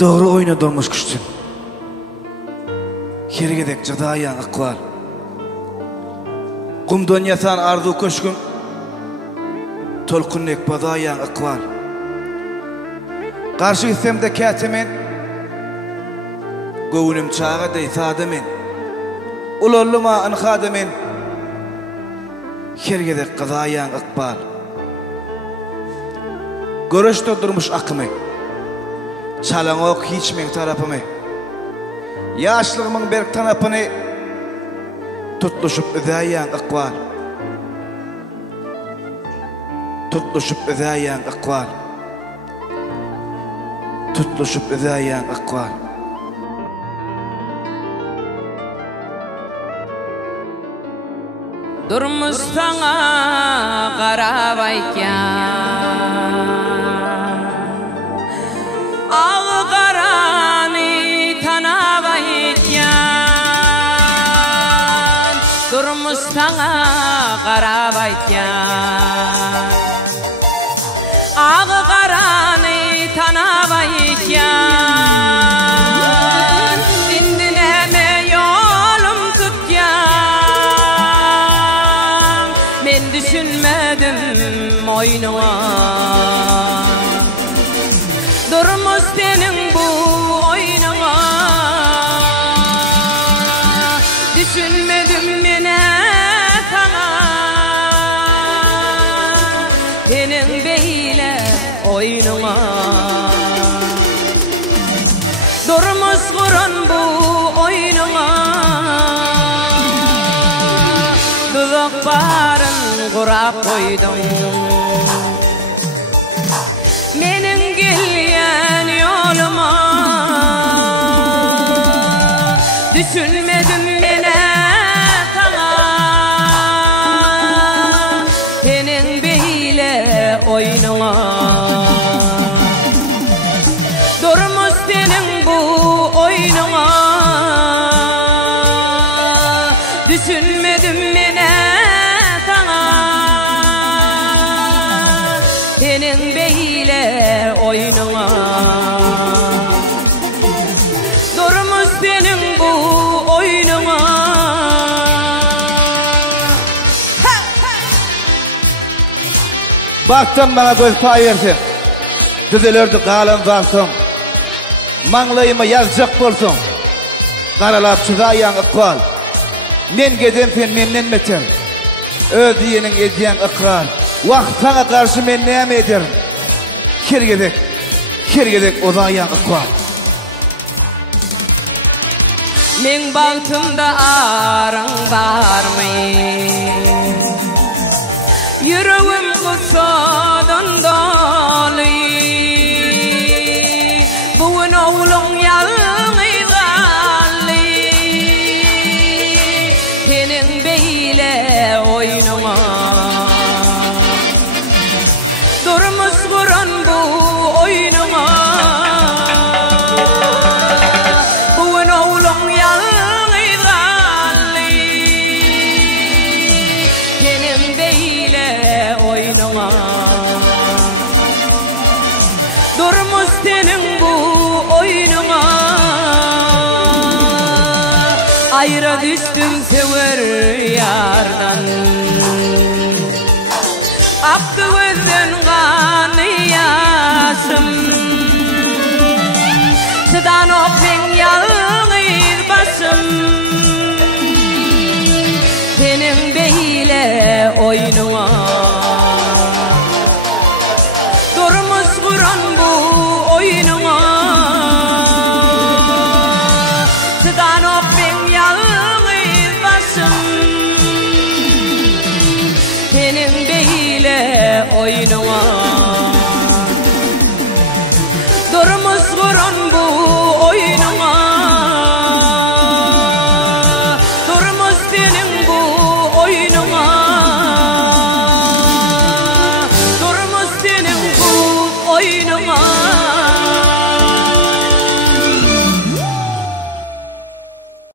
Doğru oynadılmış küştün. Kergedek jadayan aqwal. Gumdan yatan arzu köşkün. Tolkunnek badayan aqwal. Qarşı gitsem de kätemen. Gowunum çağa da ifadamen. Uloluma anxadamen. Kergedek qadayan aqbal. Görüşte durmuş akımı. Çalanok hiç men tarafımı. Yaşlığımın berk tanapını tutluşup ödayan aqwal. Tutluşup ödayan aqwal. Tutluşup ödayan aqwal. Durmuş sana qarabayken Ağı qarani tanabayken Durmuş sana qarabayken Ağı qarani tanabayken Indineme yolum tutyan Men düşünmedim oynuğa Durmuş senin bu oynuğa Düşünmedim mene sana Senin beyle oynuğa Durmuş kurun bu oynuğa Tuzak barın kurap koydum Menin gelyen yoluma Düşünmedim mene sana Senin beyle oynuğa Durmuş senin bu oynuğa Düşünmedim mene sana Senin beyle oynuğa Durmuş senin bu oynuğa Baktım bana göz pay versin. Düzelirdi qalın varsın. Manglayıma yazacak bolsun. Qaralap jadayan aqwal. Men gedem sen menden meçer. Öz diyenin ediyen aqrar. Wagt sana qarşı men näme ederim? Kergedek odayan aqwal. Men baltımda arın barmı Yüreğim kusadan dolu Bugün oğlum yalnız kaldı Senin beyle oynuğa Durmuş kurun bu oynuğa Bugün oğlum yalnız kaldı Senin beyle oynuğa Durmuş senin bu oynuğa Ayrı düştüm sever yardan Aktı gözden kanı yaşım Sıdan okten yalnız başım Senin beyle oynuğa Durmuş kurun bu oynuğa Sıdan okten yalnız başım Senin beyle oynuğa